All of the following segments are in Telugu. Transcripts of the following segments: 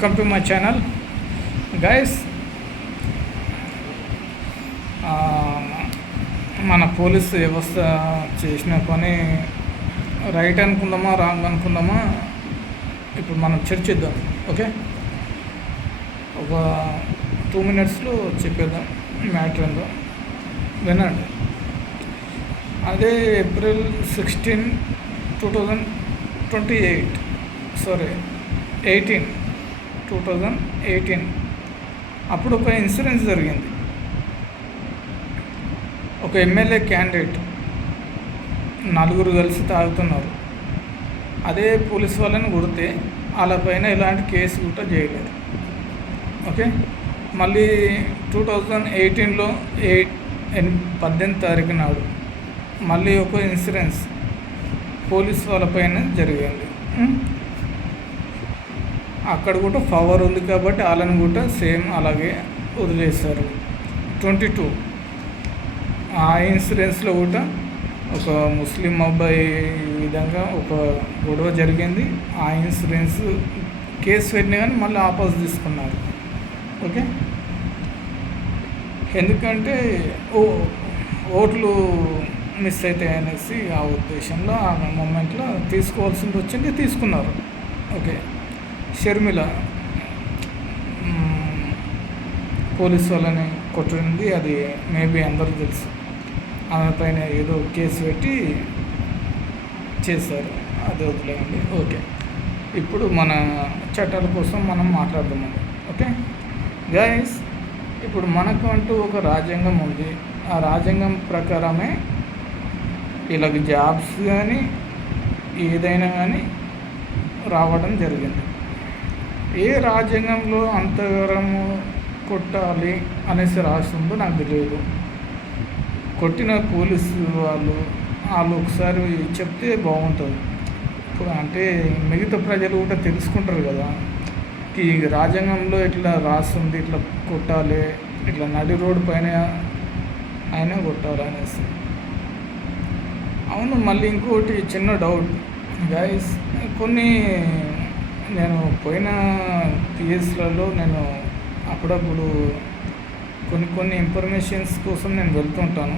Welcome to my channel guys. మన పోలీసు వ్యవస్థ చేసిన పని రైట్ అనుకుందామా రాంగ్ అనుకుందామా ఇప్పుడు మనం చర్చిద్దాం. ఓకే, ఒక 2 minutesలో చెప్పేద్దాం మ్యాటర్ ఏందో వినండి. అదే April 16, 2018 అప్పుడు ఒక ఇన్సిడెంట్ జరిగింది. ఒక ఎమ్మెల్యే క్యాండిడేట్ 4 కలిసి తాగుతున్నారు. అదే పోలీస్ వాళ్ళని కొడితే వాళ్ళపైన ఎలాంటి కేసు కూడా చేయలేదు. ఓకే, మళ్ళీ 2018లో 18వ తారీఖు నాడు మళ్ళీ ఒక ఇన్సిడెన్స్ పోలీస్ వాళ్ళపైన జరిగింది. అక్కడ కూడా పవర్ ఉంది కాబట్టి వాళ్ళని కూడా సేమ్ అలాగే వదిలేస్తారు. 22 ఆ ఇన్సిడెన్స్లో కూడా ఒక ముస్లిం అబ్బాయి విధంగా ఒక గొడవ జరిగింది. ఆ ఇన్సిడెన్స్ కేసు పెట్టినా కానీ మళ్ళీ ఆపోజ్ తీసుకున్నారు. ఓకే, ఎందుకంటే ఓట్లు మిస్ అవుతాయి అనేసి ఆ ఉద్దేశంలో ఆ మూమెంట్లో తీసుకోవాల్సింది వచ్చింది, తీసుకున్నారు. ఓకే, షర్మిల పోలీస్ వాళ్ళని కొట్టింది, అది మేబీ అందరూ తెలుసు. ఆమె పైన ఏదో కేసు పెట్టి చేశారు, అది వదిలేయండి. ఓకే, ఇప్పుడు మన చట్టాల కోసం మనం మాట్లాడదామండి. ఓకే గైస్, ఇప్పుడు మనకు అంటూ ఒక రాజ్యాంగం ఉంది. ఆ రాజ్యాంగం ప్రకారమే వీళ్ళకి జాబ్స్ కానీ ఏదైనా కానీ రావడం జరిగింది. ఏ రాజ్యాంగంలో అంతవరము కొట్టాలి అనేసి రాస్తుందో నాకు తెలియదు. కొట్టిన పోలీసు వాళ్ళు ఒకసారి చెప్తే బాగుంటుంది. ఇప్పుడు అంటే మిగతా ప్రజలు కూడా తెలుసుకుంటారు కదా, ఈ రాజ్యాంగంలో ఇట్లా రాస్తుంది, ఇట్లా కొట్టాలి, ఇట్లా నడి రోడ్డు పైన అయినా కొట్టాలి అనేసి. అవును, మళ్ళీ ఇంకోటి చిన్న డౌట్ గైస్, నేను పోయిన పిఎస్లలో నేను అప్పుడప్పుడు కొన్ని ఇన్ఫర్మేషన్స్ కోసం నేను వెళ్తుంటాను.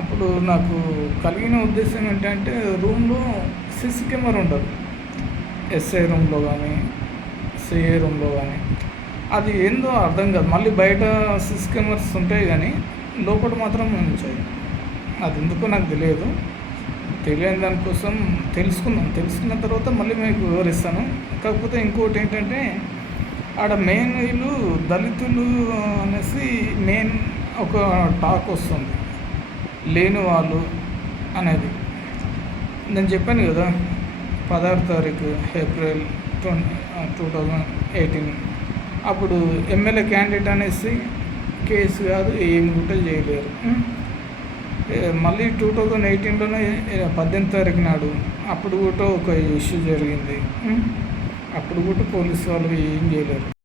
అప్పుడు నాకు కలిగిన ఉద్దేశం ఏంటంటే, రూమ్లో సిసి కెమెరా ఉండదు. ఎస్ఐ రూమ్లో కానీ సిఐ రూమ్లో కానీ అది ఏందో అర్థం కాదు. మళ్ళీ బయట సిసి కెమెరాస్ ఉంటాయి కానీ లోపల మాత్రం ఉంచాయి. అది ఎందుకో నాకు తెలియదు. తెలియని దానికోసం తెలుసుకున్న తర్వాత మళ్ళీ మీకు వివరిస్తాను. కాకపోతే ఇంకోటి ఏంటంటే, ఆడ మెయిన్ వీళ్ళు దళితులు అనేసి మెయిన్ ఒక టాక్ వస్తుంది, లేని వాళ్ళు అనేది. నేను చెప్పాను కదా, 16వ తారీఖు April 2018 అప్పుడు ఎమ్మెల్యే క్యాండిడేట్ అనేసి కేసు కాదు ఏమి కూడా చేయలేరు. మళ్ళీ 2018లోనే 18వ తారీఖు నాడు అప్పుడు కూడా ఒక ఇష్యూ జరిగింది. అప్పుడు కూడా పోలీసు వాళ్ళు ఏం చేయలేరు.